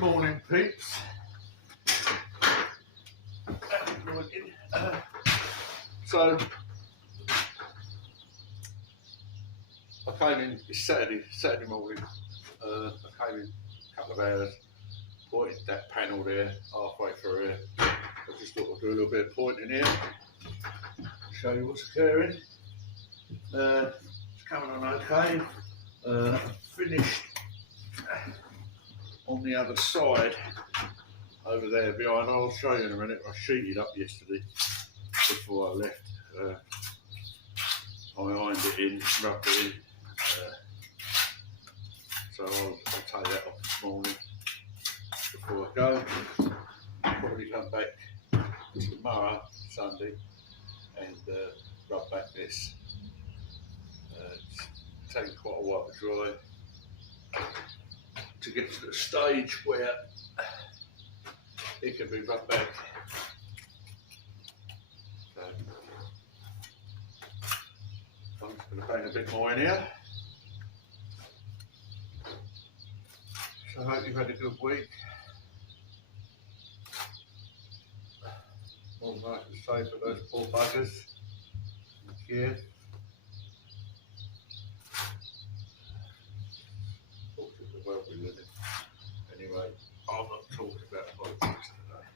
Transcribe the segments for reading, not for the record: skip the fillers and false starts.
Good morning, peeps. So I came in. It's Saturday morning. I came in a couple of hours, pointed that panel there halfway through here. I just thought I'd do a little bit of pointing here, show you what's occurring. It's coming on okay. Finished on the other side over there behind. I'll show you in a minute. I sheeted up yesterday before I left. I ironed it in, rubbed it in. So I'll take that off this morning before I go. I'll probably come back tomorrow, Sunday, and rub back this. It's taken quite a while to dry to get to the stage where it can be rubbed back. So I'm just going to paint a bit more in here. So I hope you've had a good week. All I can say for those poor buggers here. Fortunately, well we live in. Anyway, I'm not talking about politics today.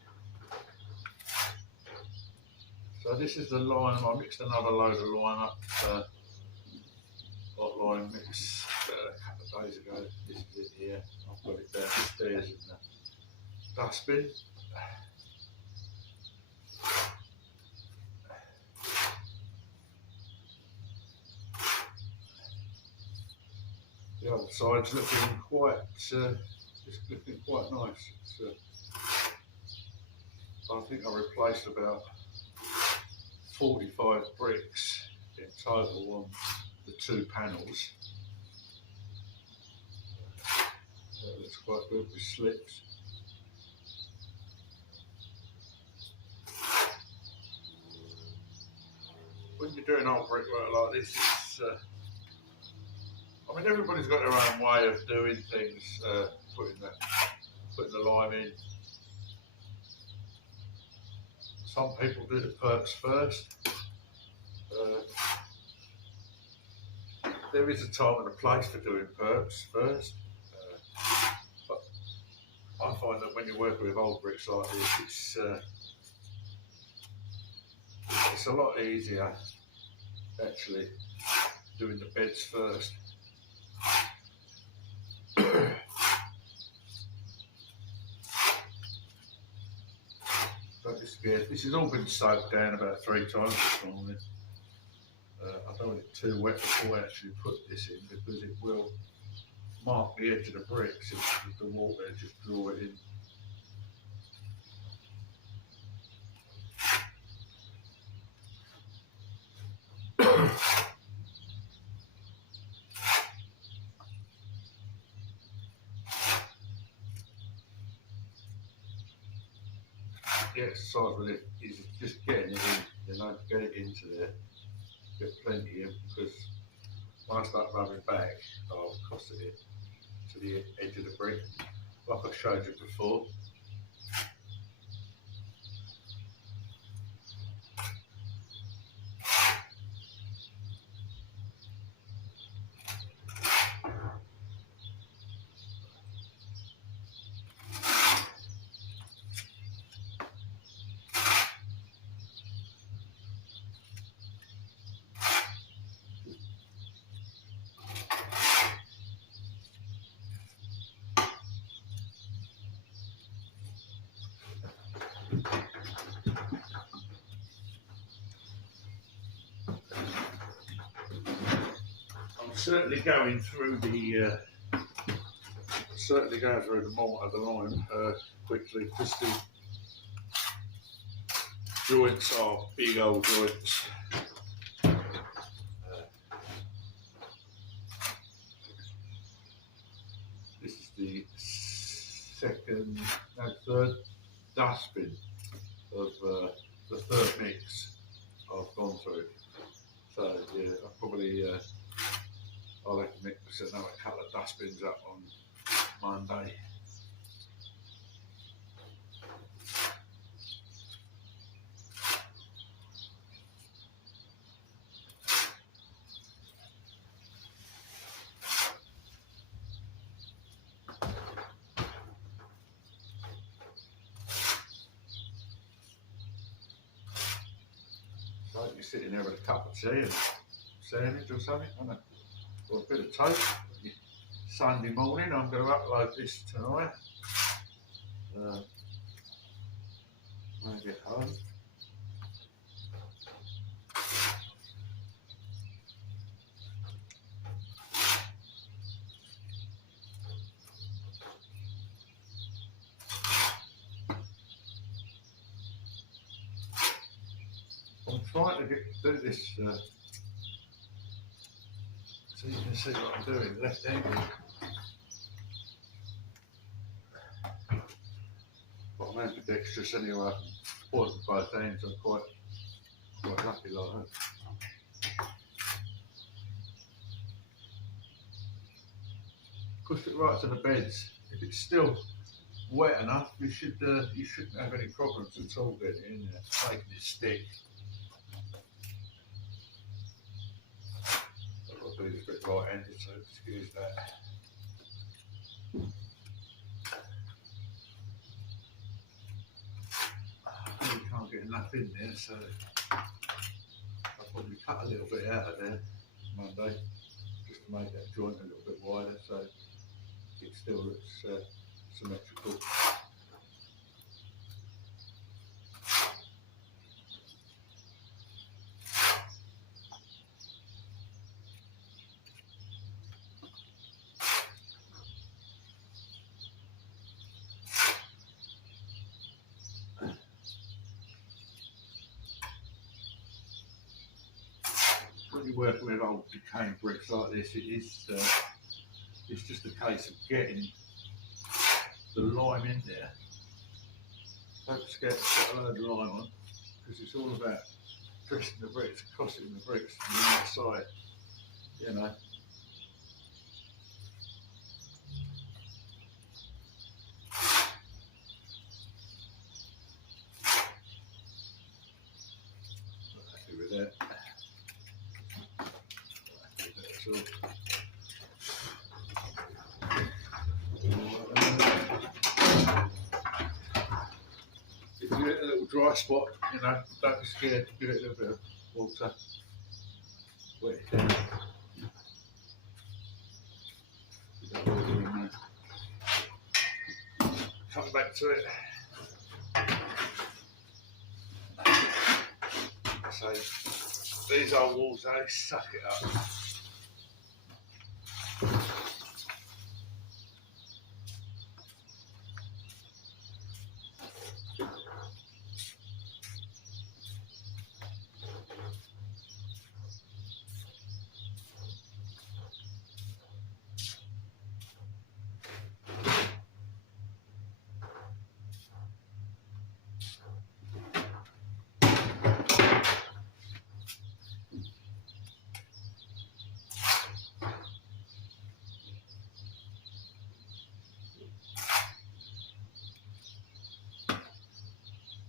So this is the lime. I mixed another load of lime up. Hot lime mix a couple of days ago. This is it here. I've got it downstairs in the dustbin. The other side's looking quite, it's looking quite nice. I think I replaced about 45 bricks in total on the two panels. That looks quite good with slips. When you're doing old brickwork like this, it's, I mean, everybody's got their own way of doing things, putting the lime in. Some people do the perks first. There is a time and a place for doing perks first. But I find that when you're working with old bricks like this, it's a lot easier actually doing the beds first. This has all been soaked down about 3 times this morning. I don't want it too wet before I actually put this in, because it will mark the edge of the bricks if the water just draw it in. The exercise with it is just getting it in, get it into there, get plenty in, because when I start rubbing back, I'll cosset it to the edge of the brick, like I showed you before. Certainly going through the mortar, the lime quickly, because the joints are big old joints. This is the third dustbin of the third mix I've gone through. So yeah, I'll probably I'll have to mix another couple of dustbins up on Monday. Like you're sitting there with a cup of tea and sandwich or something, isn't it? Or a bit of toast. Sunday morning, I'm going to upload this tonight. When I get home. I'm trying to do this so you can see what I'm doing left-handed. But I'm ambidextrous anyway. I can point with both hands. I'm quite lucky like that. Push it right to the beds. If it's still wet enough, you shouldn't have any problems at all getting it in there. Making it stick. I've got to do this bit right-handed, so excuse that. You can't get enough in there, so I'll probably cut a little bit out of there Monday, just to make that joint a little bit wider, so it still looks symmetrical. When you're working with old decaying bricks like this, it's just a case of getting the lime in there. Don't forget to put a load of lime on, because it's all about dressing the bricks, crossing the bricks from the outside, you know. Not happy with that. So, if you get a little dry spot, you know, don't be scared to give it a little bit of water. Wet it down. Come back to it. So these old walls, they suck it up.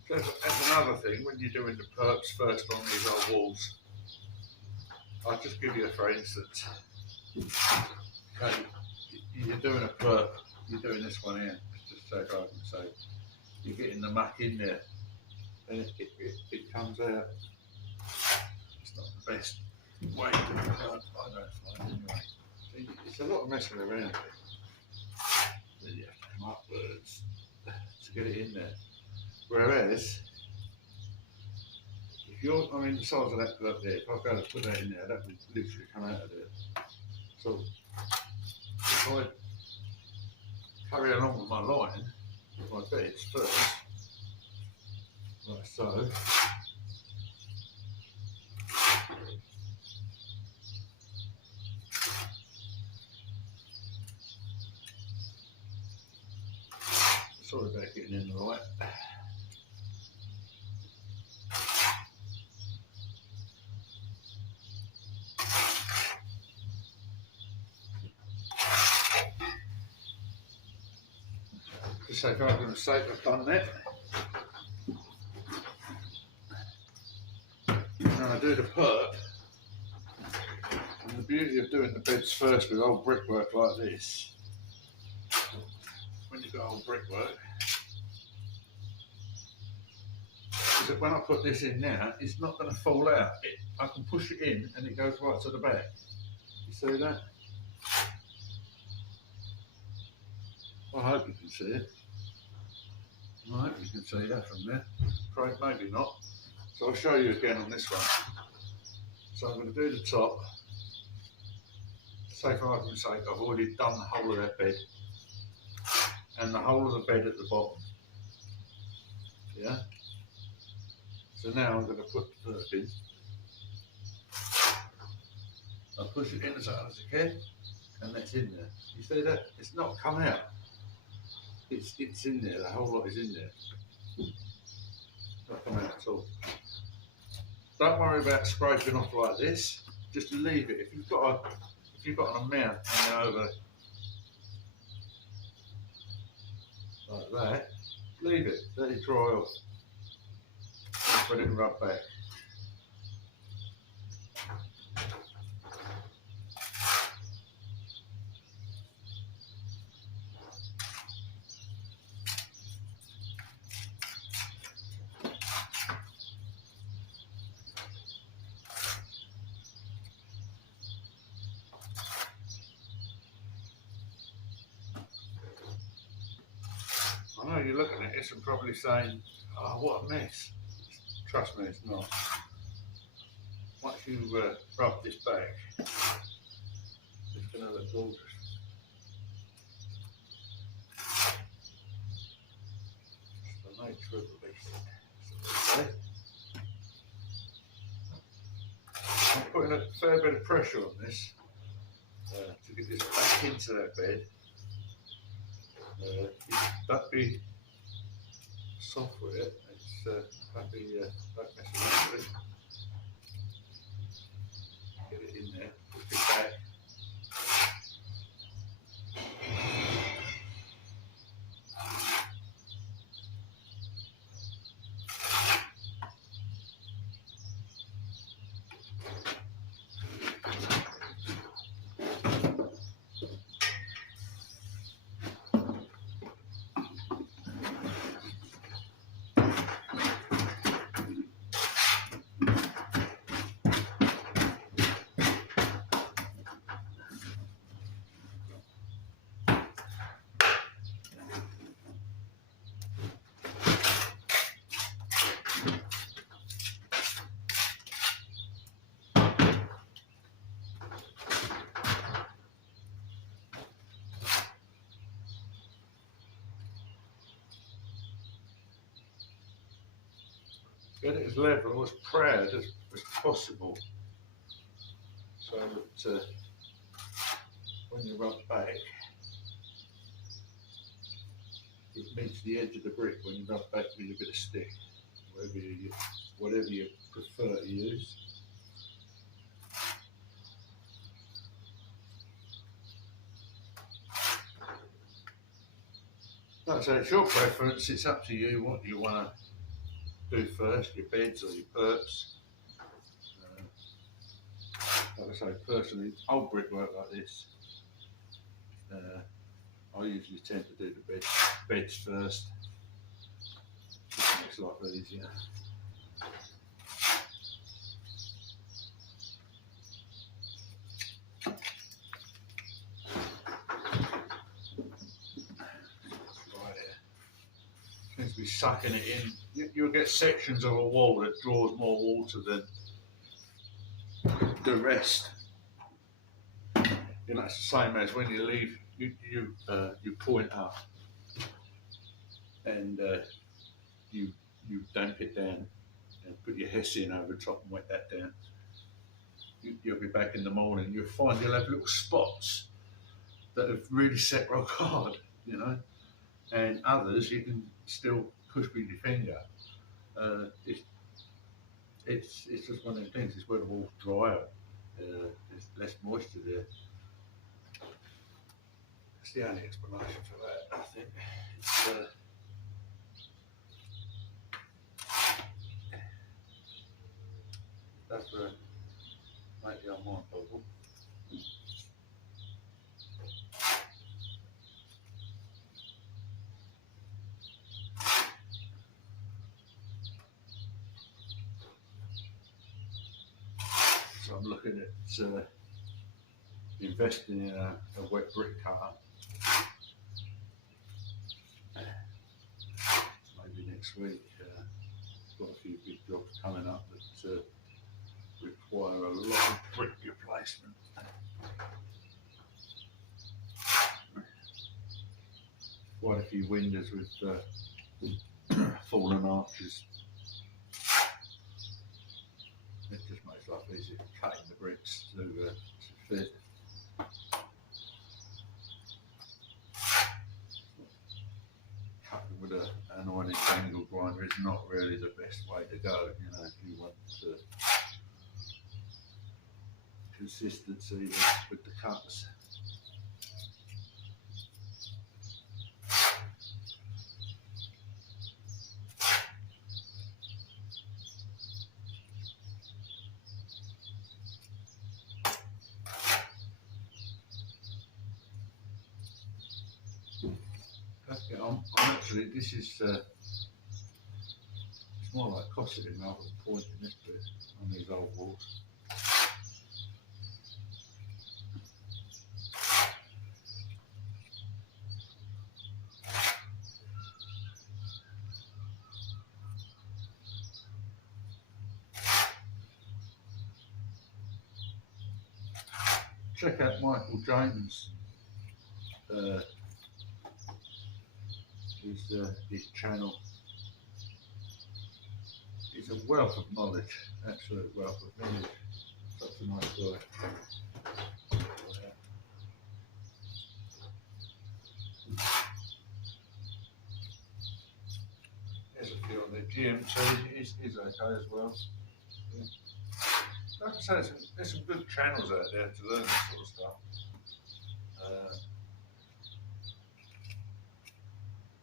That's another thing, when you're doing the perps first on these old walls, I'll just give you a for instance. Okay, you're doing a perp, you're doing this one here, just so I can say, you're getting the muck in there, and it comes out. It's not the best way to do it, I don't find anyway. It's a lot of messing around. Then you have to come upwards to get it in there. Whereas, if you're, I mean, the size of that up there, if I go to put that in there, that would literally come out of there. So, if I carry along with my line, with my beds first, like so, sorry about getting in the light. Just say, for argument's sake, I've done that. And I do the perp. And the beauty of doing the beds first with old brickwork like this, when you've got old brickwork, is that when I put this in now, it's not going to fall out. I can push it in and it goes right to the back. You see that? I hope you can see it. I hope you can see that from there. Maybe not. So I'll show you again on this one. So I'm going to do the top. Say for argument's sake, I've already done the whole of that bed and the whole of the bed at the bottom. Yeah. So now I'm going to put the perp in. I'll push it in as hard as I can, and that's in there. You see that? It's not come out. It's in there. The whole lot is in there. Not come out at all. Don't worry about scraping off like this. Just leave it. If you've got an amount hanging over like that, leave it. Let it dry off. Put it and rub back. I know you're looking at this and probably saying, oh, what a mess. Trust me, it's not. Once you rub this back, it's going to look gorgeous. It's the nature of the beast. Okay. I'm putting a fair bit of pressure on this to get this back into that bed. Don't be soft with it. Don't mess around with it. Get it in there, push it back. Get it as level, as proud as possible, so that when you rub back, it meets the edge of the brick when you rub back with a bit of stick, whatever you prefer to use. Like I say, it's your preference, it's up to you what you want to do first, your beds or your perps. Like I say, personally, old brickwork like this, I usually tend to do the beds first. Just makes life easier. Seems to be sucking it in. You'll get sections of a wall that draws more water than the rest. You know, it's the same as when you leave, you point up and you damp it down and put your hessian over the top and wet that down. You'll be back in the morning. You'll find you'll have little spots that have really set rock hard, you know, and others you can still push with your finger. It's just one of the things. It's where the wall's drier. There's less moisture there. That's the only explanation for that, I think. That's where maybe I'm more problem. looking at investing in a wet brick cutter. Maybe next week. Got a few big jobs coming up that require a lot of brick replacement. Quite a few windows with fallen arches. It just makes life easier cutting the bricks to fit. Cutting with an 9-inch angle grinder is not really the best way to go, you know, if you want consistency with the cuts. Okay, I'm actually, this is it's more like Cossett rather than pointing this bit on these old walls. Check out Michael James' his channel. He's a wealth of knowledge, absolute wealth of knowledge. Such a nice guy. There's a few on the GM2, he's okay as well. Yeah. Like I say, there's some good channels out there to learn this sort of stuff.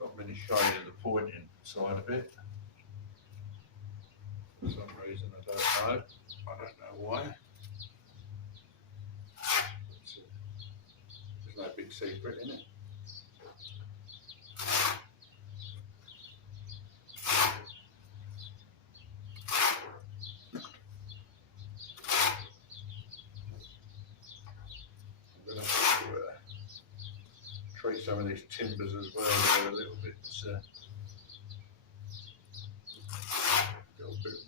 Not many show you the pointing side of it. For some reason, I don't know. I don't know why. There's no big secret in it. I'm going to treat some of these timbers as well. They're a little bit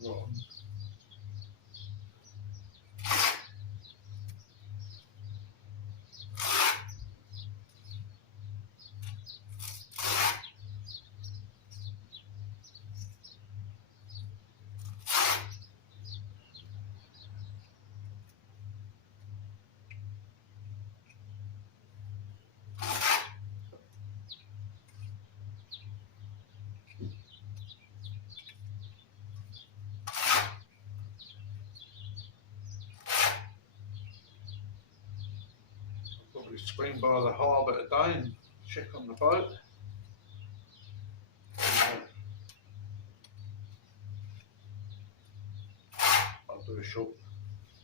rotten. Swing by the harbour today and check on the boat. I'll do a short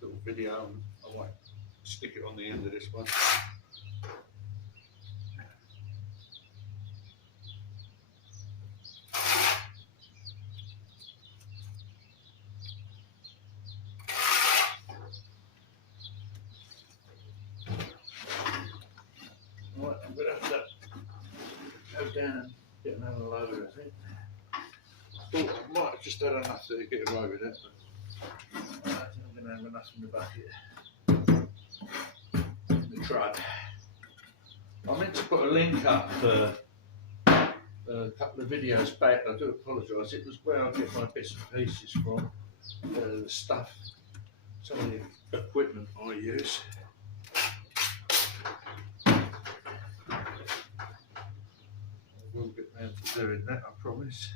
little video and I might stick it on the end of this one. Right, I'm going to have to go down and get another load, I think. I thought I might have just had enough to get away with it, but I don't think I'm going to have enough in the bucket. The truck. I meant to put a link up for a couple of videos back. I do apologise. It was where I get my bits and pieces from, the stuff, some of the equipment I use. We'll get round to doing that, I promise.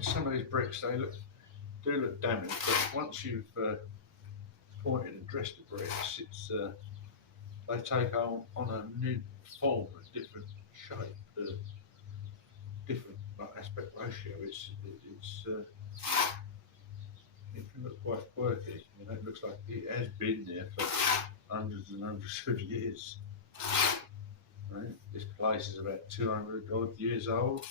Some of these bricks, they do look damaged, but once you've pointed and dressed the bricks, they take on a new form, a different shape, different aspect ratio. It can look quite quirky. You know, it looks like it has been there for hundreds and hundreds of years. Right? This place is about 200 odd years old.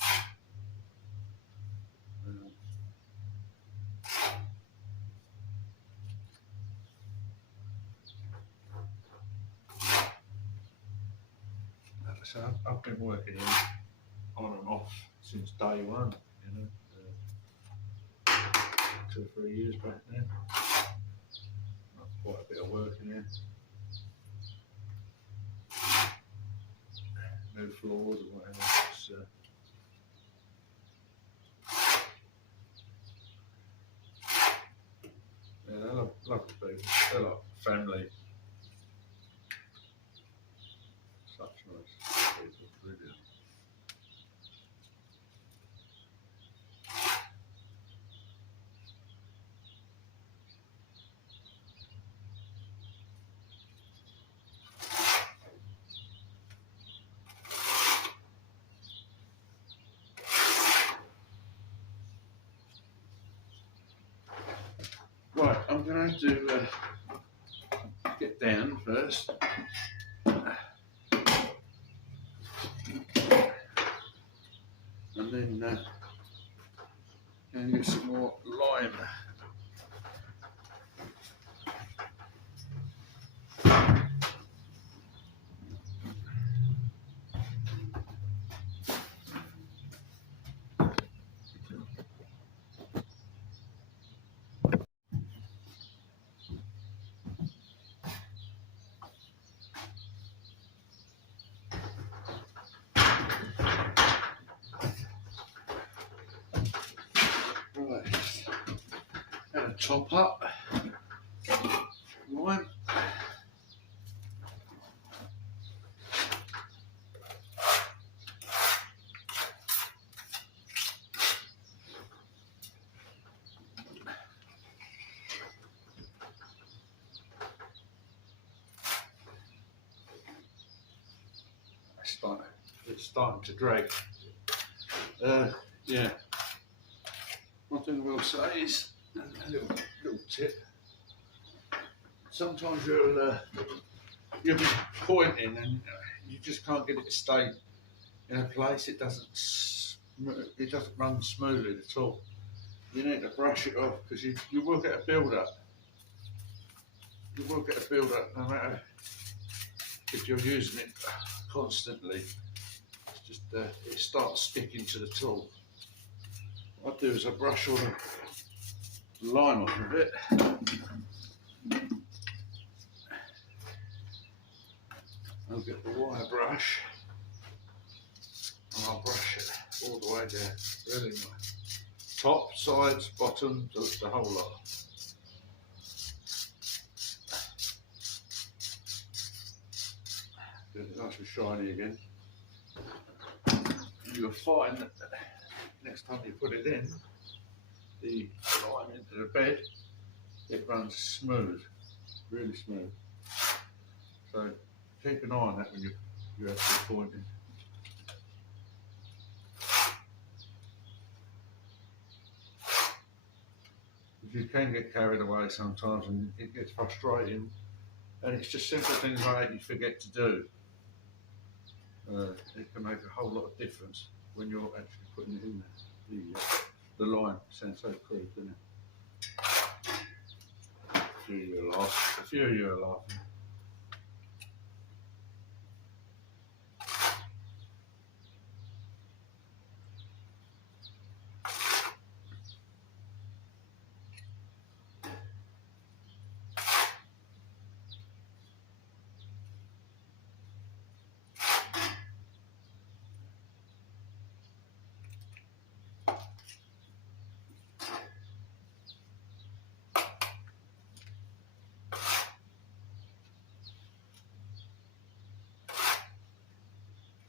So I've been working here on and off since day one, you know, 2 or 3 years back now. Quite a bit of work in here. New floors or whatever. Yeah, they're lovely people. They're like family. Such nice people, brilliant. Right, I'm going to have to get down first. And then going to get some more lime. Right, going to top up lime. It's starting to drag. Yeah. One thing I will say is a little tip. Sometimes you'll be pointing and you just can't get it to stay in a place. It doesn't run smoothly at all. You need to brush it off because you will get a build up. You will get a build up no matter if you're using it constantly. It's just it starts sticking to the tool. What I do is I brush all the lime off of it. I'll get the wire brush and I'll brush it all the way down, really nice. Top, sides, bottom, the whole lot. Get it nice and shiny again. You'll find that next time you put it in, the lime into the bed, it runs smooth, really smooth. So keep an eye on that when you're actually pointing. You can get carried away sometimes and it gets frustrating, and it's just simple things like that you forget to do. It can make a whole lot of difference when you're actually putting it in there. The lime sounds so crude, doesn't it? A few of you are laughing.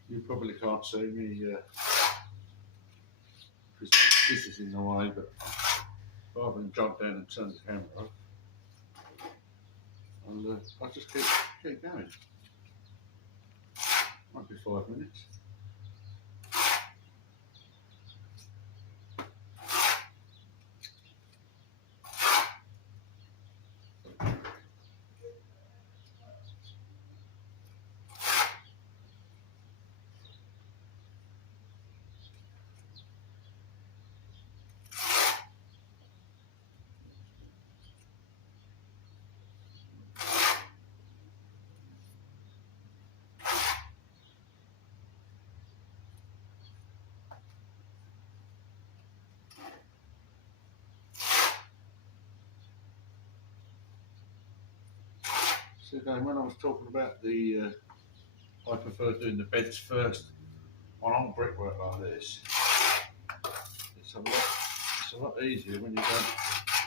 You probably can't see me because this is in the way, but rather than jump down and turn the camera off, I'll just keep going. Might be 5 minutes. So again, when I was talking about I prefer doing the beds first on old brickwork like this. It's a lot easier when you go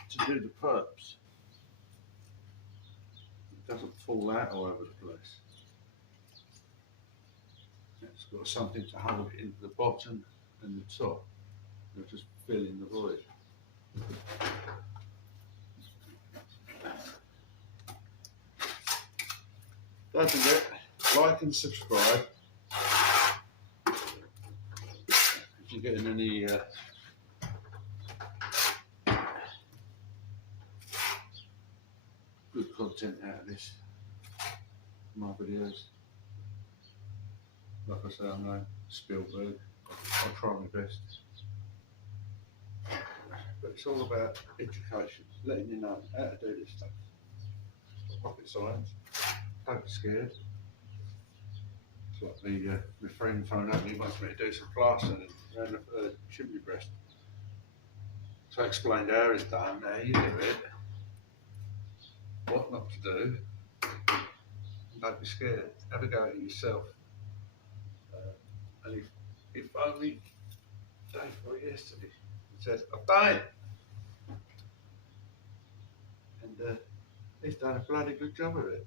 to do the perps. It doesn't fall out all over the place. It's got something to hold it into the bottom and the top. You're just filling the void. Don't forget, like and subscribe. If you're getting any good content out of this, my videos. Like I say, I'm no Spielberg. I'll try my best. But it's all about education, letting you know how to do this stuff. It's not rocket science. Don't be scared. It's like my friend phoned up and he wants me to do some plastering around the chimney breast. So I explained how it's done, how you do it, what not to do. Don't be scared. Have a go at it yourself. And he phoned me day before yesterday. He says, I've done it. And he's done a bloody good job of it.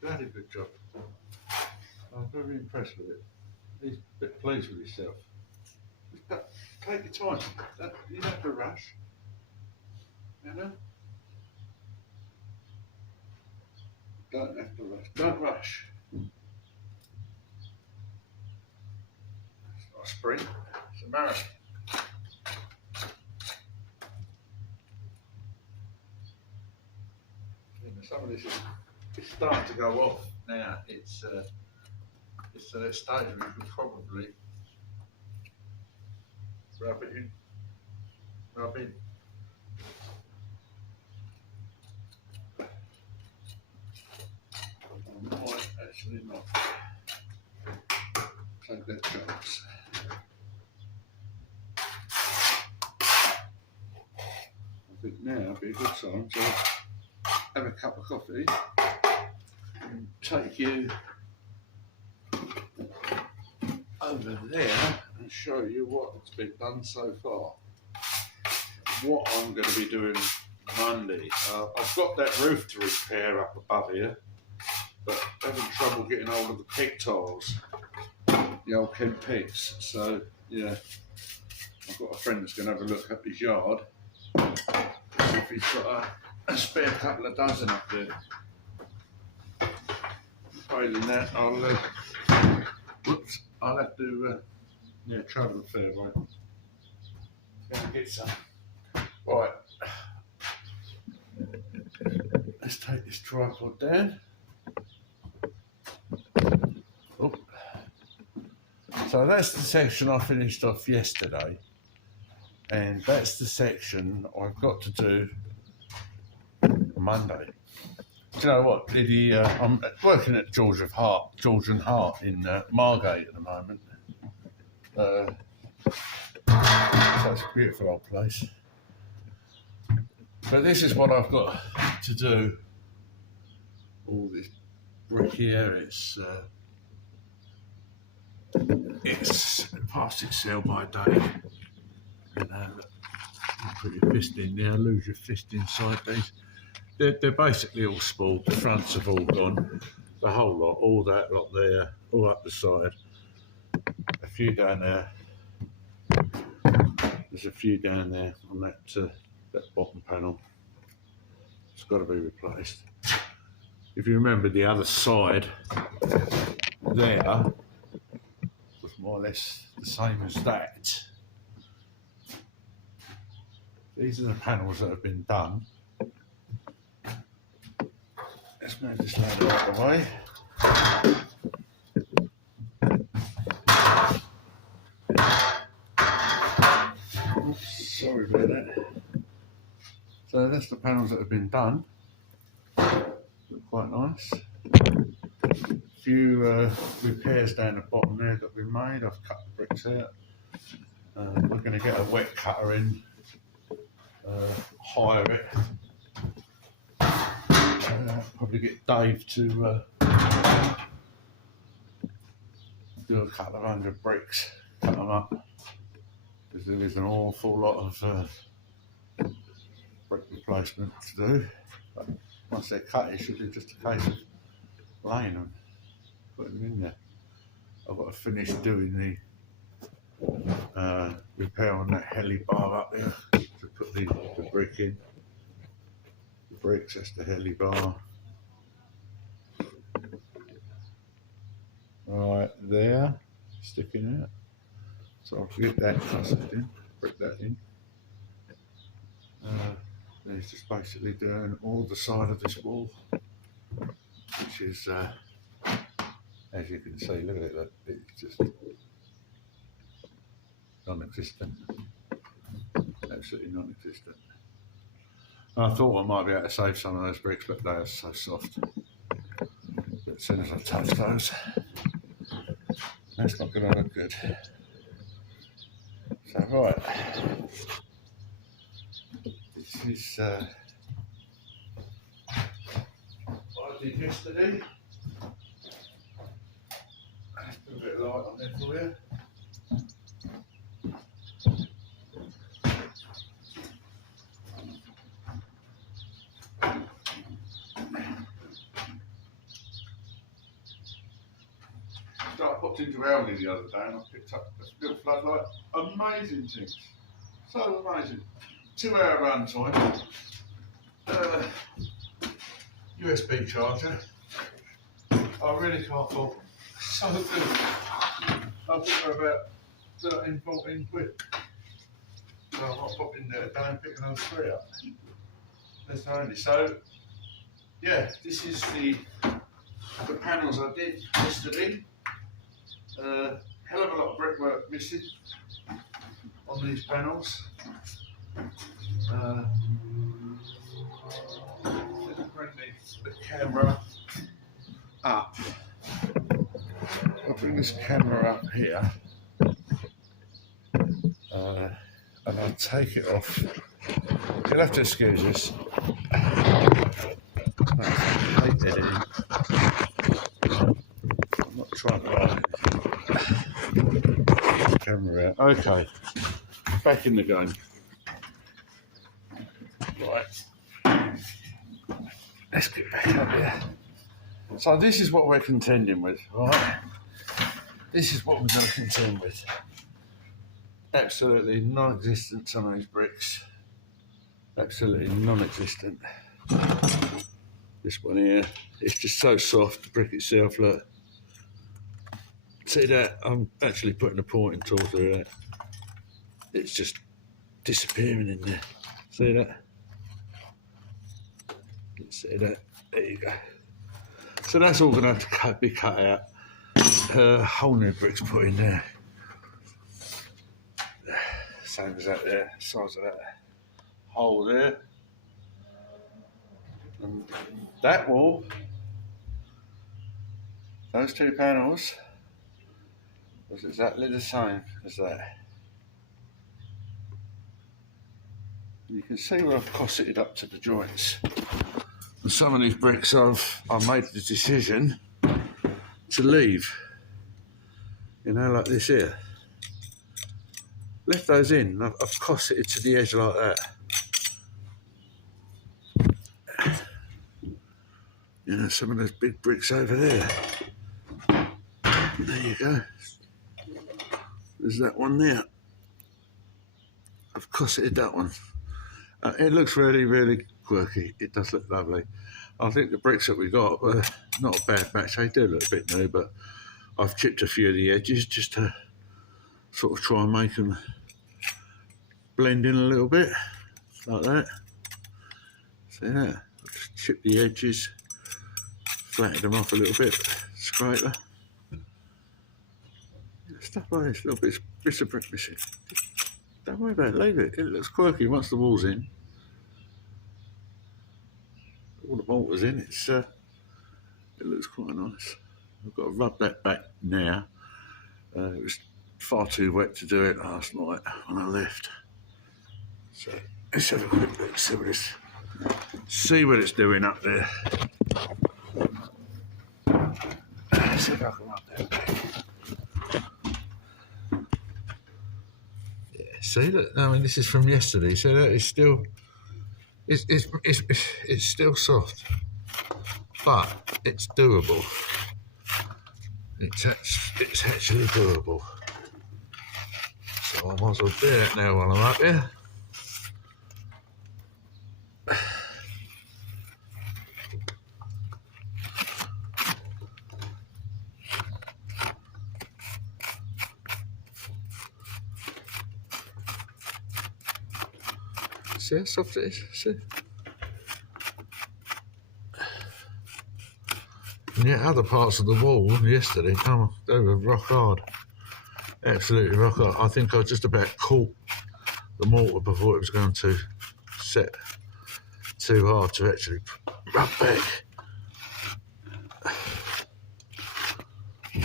Bloody good job. I'm very impressed with it. He's a bit pleased with himself. Take your time. You don't have to rush. You know? Don't have to rush. Don't rush. It's not a sprint. It's a marathon. Some of this it's starting to go off now. It's at a stage where you could probably rub it in. I might actually not take that chance. I think now would be a good time to have a cup of coffee and take you over there and show you what's been done so far. What I'm going to be doing Monday. I've got that roof to repair up above here, but having trouble getting hold of the peg tiles, the old Kent pegs. So yeah, I've got a friend that's going to have a look at his yard, see if he's got a spare couple of dozen up there. Failing that, I'll have to travel a fair way. Go and get some. Right, let's take this tripod down. Oh. So that's the section I finished off yesterday, and that's the section I've got to do Monday. Do you know what, Liddy? I'm working at George and Hart in Margate at the moment. Such a beautiful old place. But this is what I've got to do. All this brick here, it's past its sell by date. And you put your fist in there, lose your fist inside these. They're basically all spoiled. The fronts have all gone. The whole lot, all that lot there, all up the side. A few down there. There's a few down there on that bottom panel. It's got to be replaced. if you remember, the other side there was more or less the same as that. These are the panels that have been done. Let's move this ladder out of the way. Oops, sorry about that. So that's the panels that have been done. Look quite nice. A few repairs down the bottom there that we made. I've cut the bricks out. We're going to get a wet cutter in, hire it. Probably get Dave to do a couple of 100 bricks, cut them up, because there is an awful lot of brick replacement to do. But once they're cut, it should be just a case of laying them, putting them in there. I've got to finish doing the repair on that heli bar up there to put the brick in. The bricks, that's the heli bar. Right there, sticking out. So I'll get that custard in, brick that in. Then it's just basically doing all the side of this wall, which is, as you can see, look at it, look, it's just non-existent, absolutely non-existent. I thought I might be able to save some of those bricks, but they are so soft. But as soon as I touch those, that's not going to look good. So right, this is what I did yesterday. Let's put a bit of light on there for you. I popped into Aldi the other day and I picked up a little floodlight. Amazing things. So amazing. 2-hour run time. USB charger. I really can't fault them. So good. I think they're about 13, 14 quid. So I might pop in there today and pick another 3 up. That's only. So, yeah, this is the panels I did yesterday. Hell of a lot of brickwork missing on these panels. Let's bring the camera up. I'll bring this camera up here and I'll take it off. You'll have to excuse us. I hate editing. I'm not trying to camera out. Okay, back in the game. Right, let's get back up here. So this is what we're contending with, right? This is what we're going to contend with. Absolutely non-existent, some of these bricks. Absolutely non-existent. This one here, it's just so soft, the brick itself, look. See that? I'm actually putting a pointing tool through that. It's just disappearing in there. See that? See that? There you go. So that's all going to have to be cut out. Whole new bricks put in there. Same as that there, size of that hole there. And that wall, those two panels, was exactly the same as that. You can see where I've cosseted up to the joints. And some of these bricks I've made the decision to leave. You know, like this here. Left those in, I've cosseted to the edge like that. You know, some of those big bricks over there. There you go. There's that one there. I've cosseted that one. It looks really, really quirky. It does look lovely. I think the bricks that we got were not a bad batch. They do look a bit new, but I've chipped a few of the edges just to sort of try and make them blend in a little bit, like that. See that? Just chip the edges, flatten them off a little bit, scraper. Stuff like this, little bits of brick missing. Don't worry about it, leave it. It looks quirky once the wall's in. All the mortar's in, it looks quite nice. I've got to rub that back now. It was far too wet to do it last night when I left. So let's have a quick look, see what it's doing up there. Let's see if I can rub that back. Yeah, see that? I mean, this is from yesterday, so that is still, it's still soft, but it's doable. It's actually doable. So I might as well do it now while I'm up here. See how soft it is? See? And yet other parts of the wall yesterday, they were rock hard. Absolutely rock hard. I think I just about caught the mortar before it was going to set too hard to actually rub back. And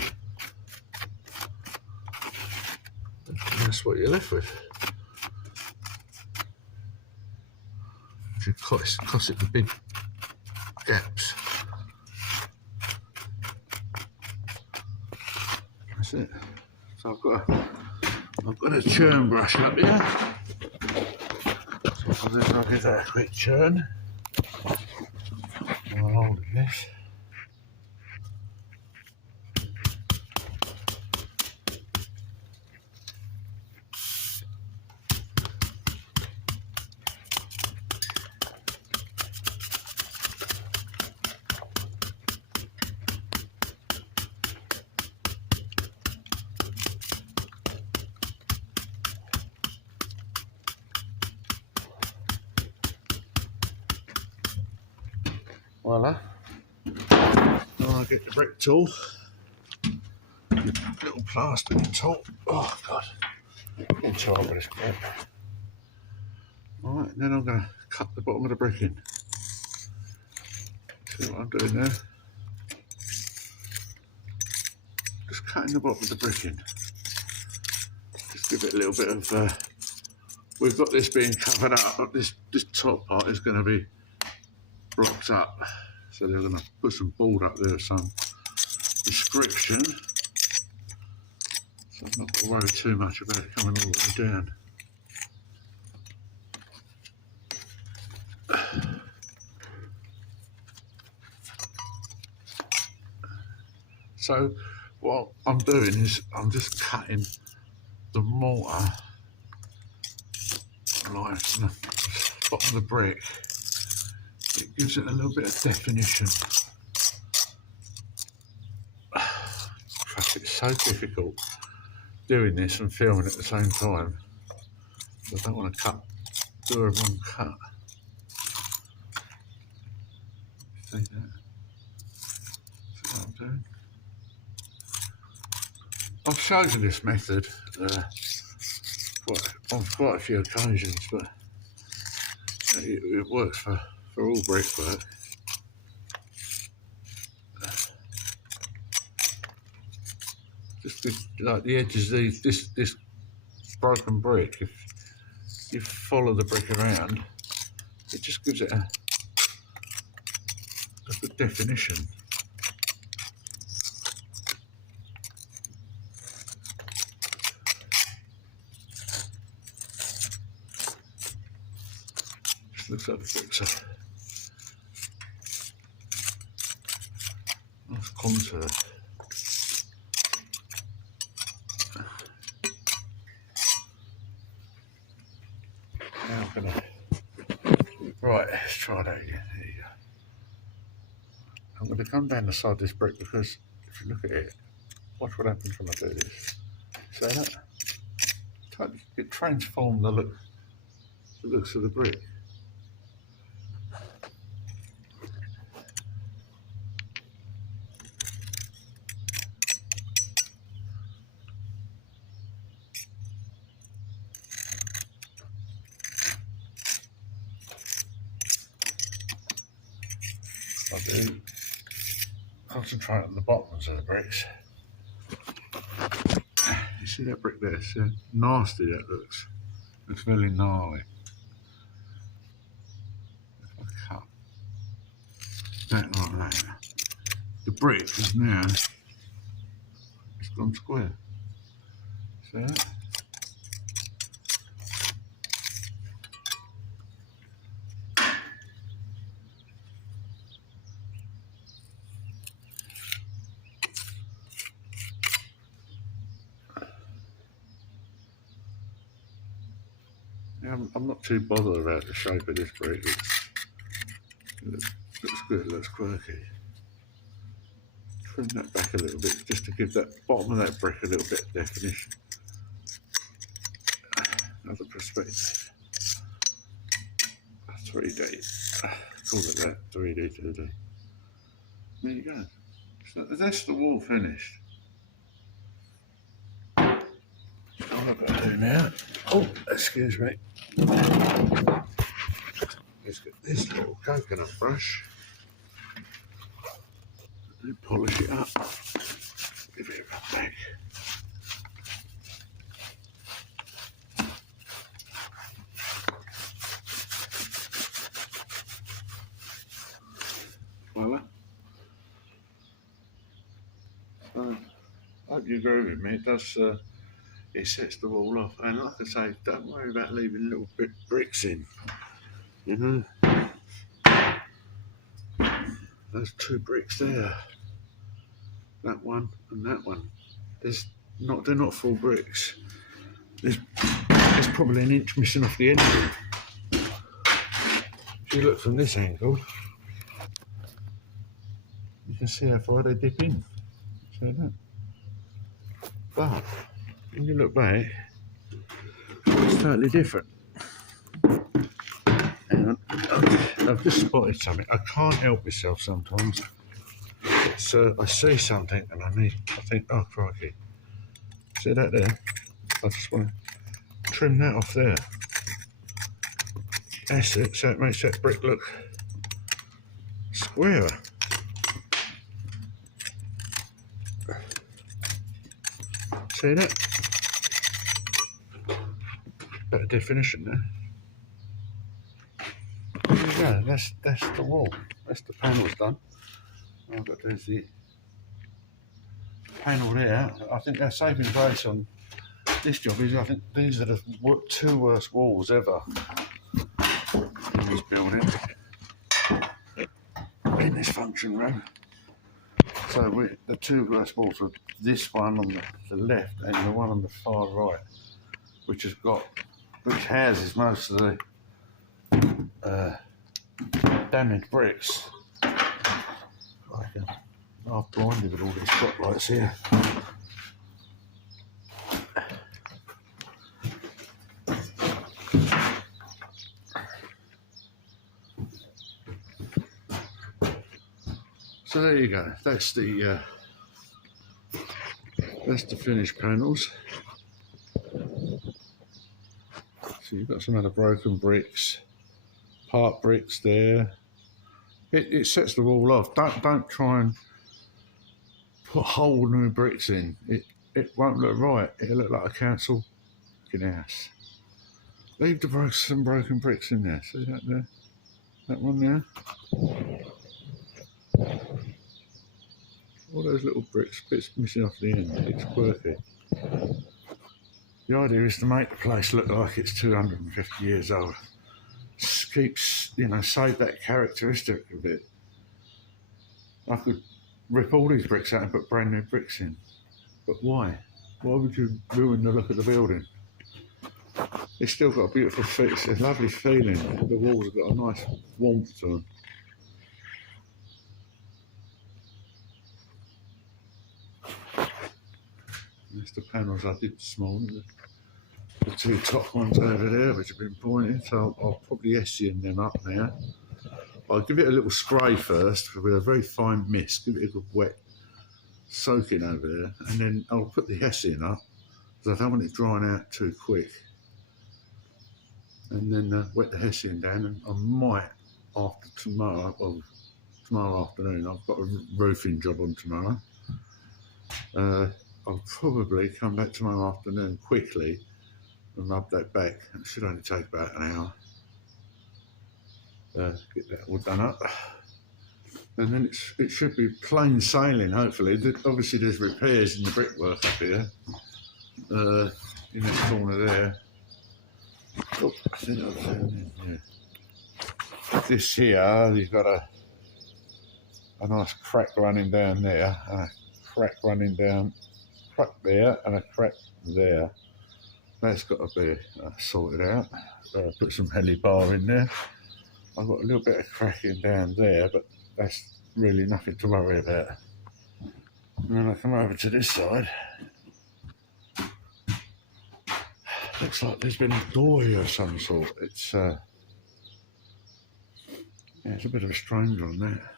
that's what you're left with. If you cross it the big gaps. That's it. So I've got a churn brush up here. So I'll give that a quick churn. I'll hold this. Voila. Now I get the brick tool, little plastic tool. Oh God, I'm tired with this brick. Alright, then I'm going to cut the bottom of the brick in. See what I'm doing there? Just cutting the bottom of the brick in. Just give it a little bit of. We've got this being covered up, but this top part is going to be blocked up, so they're going to put some board up there of some description, so I'm not going to worry too much about it coming all the way down. So what I'm doing is I'm just cutting the mortar like from the bottom of the brick. It gives it a little bit of definition. It's so difficult doing this and filming at the same time. I don't want to do a wrong cut. See that? See what I'm doing? I've shown you this method on quite a few occasions, but it works for all brickwork. Just like the edges of this broken brick, if you follow the brick around, it just gives it a good definition. Just looks like the bricks are nice contour. Now I'm gonna, right, let's try that again. There you go. going to come down the side of this brick because if you look at it, watch what happens when I do this. See that? It transforms the looks of the brick. I do concentrate on the bottoms of the bricks. You see that brick there? See how nasty that looks? Looks really gnarly. If I cut that like that, the brick is now, it's gone square. See that? Yeah, I'm not too bothered about the shape of this brick. It looks good, it looks quirky. Trim that back a little bit just to give that bottom of that brick a little bit of definition. Another perspective. 3D. Call it that, 3D, 2D. There you go. So that's the wall finished. What I'm going to do now, oh, excuse me. Let's get this little coconut brush and polish it up. Give it a rub back. Voila. So, I hope you agree with me. It does. It sets the wall off, and like I say, don't worry about leaving little bricks in. You know, those two bricks there, that one and that one. They're not full bricks. There's probably an inch missing off the end of them. If you look from this angle, you can see how far they dip in. See that? But when you look back, it's totally different. Hang on. I've just spotted something. I can't help myself sometimes. So I see something and I think, oh crikey. See that there? I just want to trim that off there. That's it, so it makes that brick look squarer. See that? Better definition there. There you go, that's the wall. That's the panels done. All I've got to do is the panel there. I think they're saving grace on this job is I think these are the two worst walls ever in this building, in this function room. So the two worst walls are this one on the left and the one on the far right, which houses most of the damaged bricks. I'm blinded with all these spotlights here. So there you go. That's the finished panels. So you've got some other broken bricks, part bricks there. It sets the wall off. Don't try and put whole new bricks in. It won't look right. It'll look like a council house. Leave some broken bricks in there. See that there? That one there? All those little bits missing off the end. It's quirky. The idea is to make the place look like it's 250 years old. Keeps, save that characteristic of it. I could rip all these bricks out and put brand new bricks in. But why? Why would you ruin the look of the building? It's still got a beautiful feel. It's a lovely feeling. The walls have got a nice warmth to them. That's the panels I did this morning. The two top ones over there, which have been pointed, so I'll probably Hessian them up now. I'll give it a little spray first with a very fine mist, give it a good wet soaking over there, and then I'll put the Hessian up, because I don't want it drying out too quick. And then wet the Hessian down, and I might, after tomorrow, well, tomorrow afternoon, I've got a roofing job on tomorrow. I'll probably come back tomorrow afternoon quickly and rub that back. It should only take about an hour. Get that all done up. And then it should be plain sailing, hopefully. Obviously there's repairs in the brickwork up here. In this corner there. Oh, I think I've found it, yeah. This here, you've got a nice crack running down there, and a crack running down, crack there, and a crack there. That's got to be sorted out. Put some heli bar in there. I've got a little bit of cracking down there, but that's really nothing to worry about. And then I come over to this side. Looks like there's been a door here of some sort. It's yeah, it's a bit of a strange one there.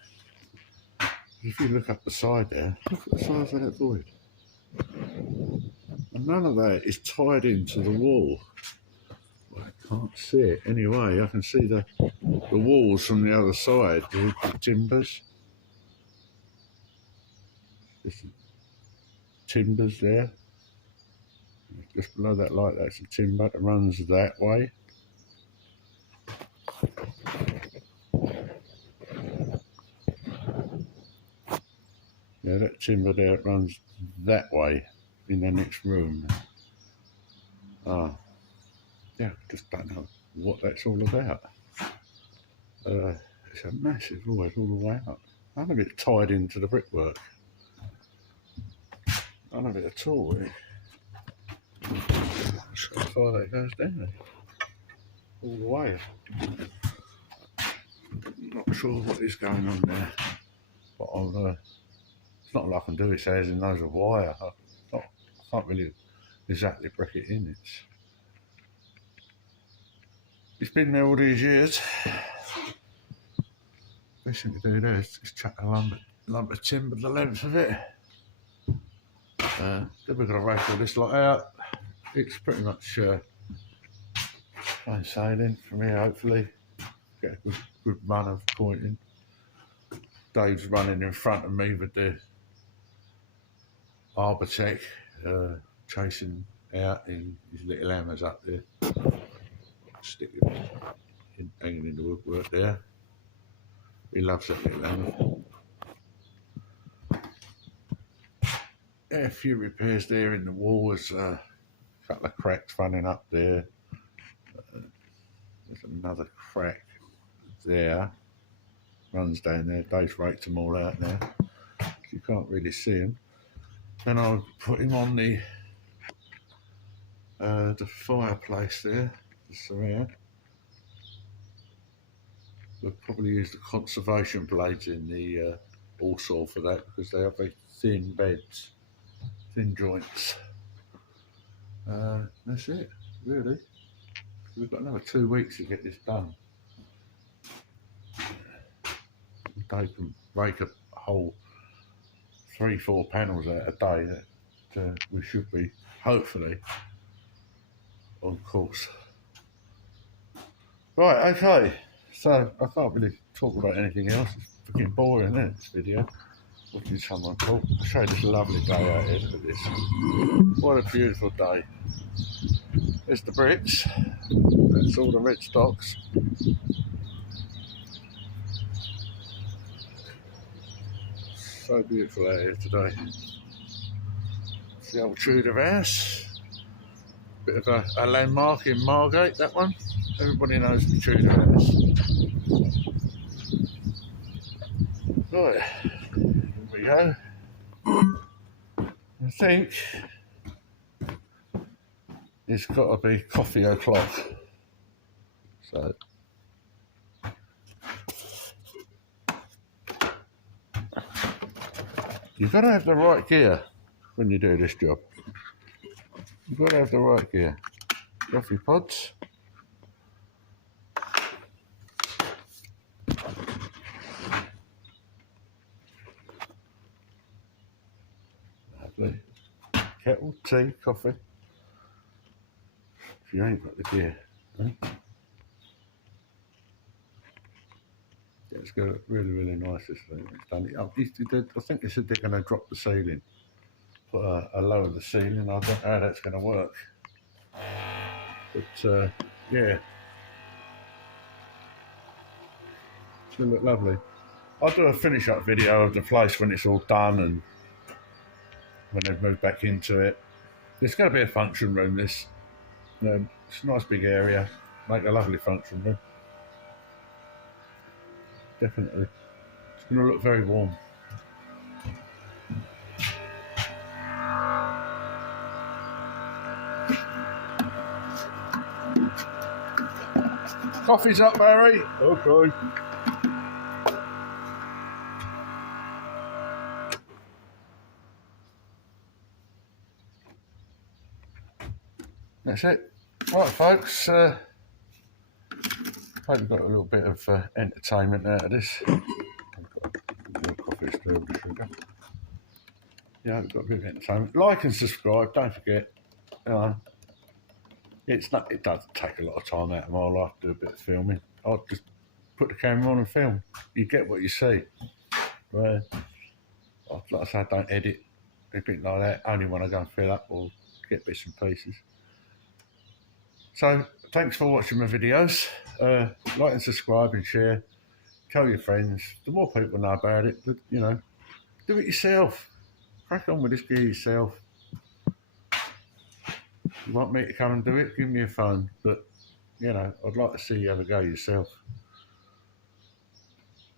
If you look up the side there, look at the size of that void. And none of that is tied into the wall. Well, I can't see it anyway. I can see the walls from the other side with the timbers. There's some timbers there. Just below that light, that's a timber that runs that way. Yeah, that timber there runs that way in the next room. Yeah, I just don't know what that's all about. It's a massive void all the way up. None of it tied into the brickwork. None of it at all, really. So far that goes down all the way. Not sure what is going on there, but it's not all I can do. It says in those of wire. I can't really exactly brick it in. It's been there all these years. Best thing to do there is just chuck a lump of timber the length of it. Then we're going to rake all this lot out. It's pretty much plain sailing from here, hopefully. Get a good run of pointing. Dave's running in front of me with the Arbotech, chasing out in his little hammers up there. Stick it hanging in the woodwork there. He loves that little hammer. Yeah, a few repairs there in the wall. There's a couple of cracks running up there. There's another crack there. Runs down there. Dave's raked them all out now. You can't really see them. Then I'll put him on the fireplace there, the surround. We'll probably use the conservation blades in the ball saw for that, because they are very thin beds, thin joints. That's it, really. We've got another 2 weeks to get this done. Dave can rake a whole 3-4 panels out a day. That we should be, hopefully, on course. Right, okay. So I can't really talk about anything else. It's freaking boring, isn't it, this video? Watching someone talk. I'll show you this lovely day out here. Look at this. What a beautiful day. There's the bricks. That's all the red stocks. So beautiful out here today. It's the old Tudor house. Bit of a landmark in Margate, that one. Everybody knows the Tudor house. Right, here we go. I think it's got to be coffee o'clock. So you've got to have the right gear when you do this job. You've got to have the right gear. Coffee pods. Lovely. Kettle, tea, coffee. If you ain't got the gear. Huh? Yeah, it's going to look really, really nice this thing. It's done it up. I think they said they're going to drop the ceiling. Put a lower the ceiling. I don't know how that's going to work. But yeah. It's going to look lovely. I'll do a finish up video of the place when it's all done and when they've moved back into it. It's going to be a function room, this. It's a nice big area. Make a lovely function room. Definitely. It's going to look very warm. Coffee's up, Barry. Okay. That's it. Right, folks. Hope you got a little bit of entertainment out of this. I've got a little coffee stirred with sugar. Yeah, I've got a bit of entertainment. Like and subscribe. Don't forget. It doesn't take a lot of time out of my life to do a bit of filming. I'll just put the camera on and film. You get what you see. Like I say, I don't edit anything like that. Only when I go and fill up or get bits and pieces. So, thanks for watching my videos. Like and subscribe and share. Tell your friends. The more people know about it, do it yourself. Crack on with this gear yourself. You want me to come and do it? Give me a phone. But, I'd like to see you have a go yourself.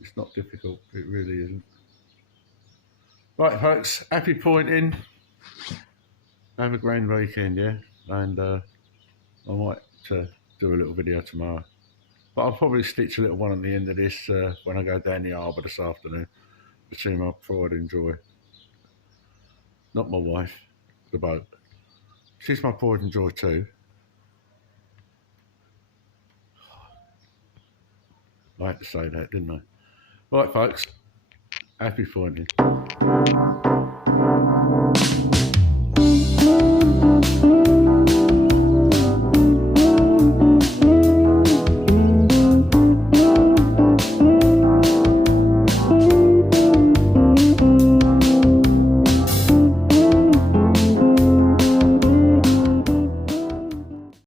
It's not difficult. It really isn't. Right, folks. Happy pointing. Have a grand weekend, yeah? And I might do a little video tomorrow. But I'll probably stitch a little one at the end of this when I go down the harbour this afternoon to see my pride and joy. Not my wife, the boat. She's my pride and joy too. I had to say that, didn't I? Right, folks. Happy pointing.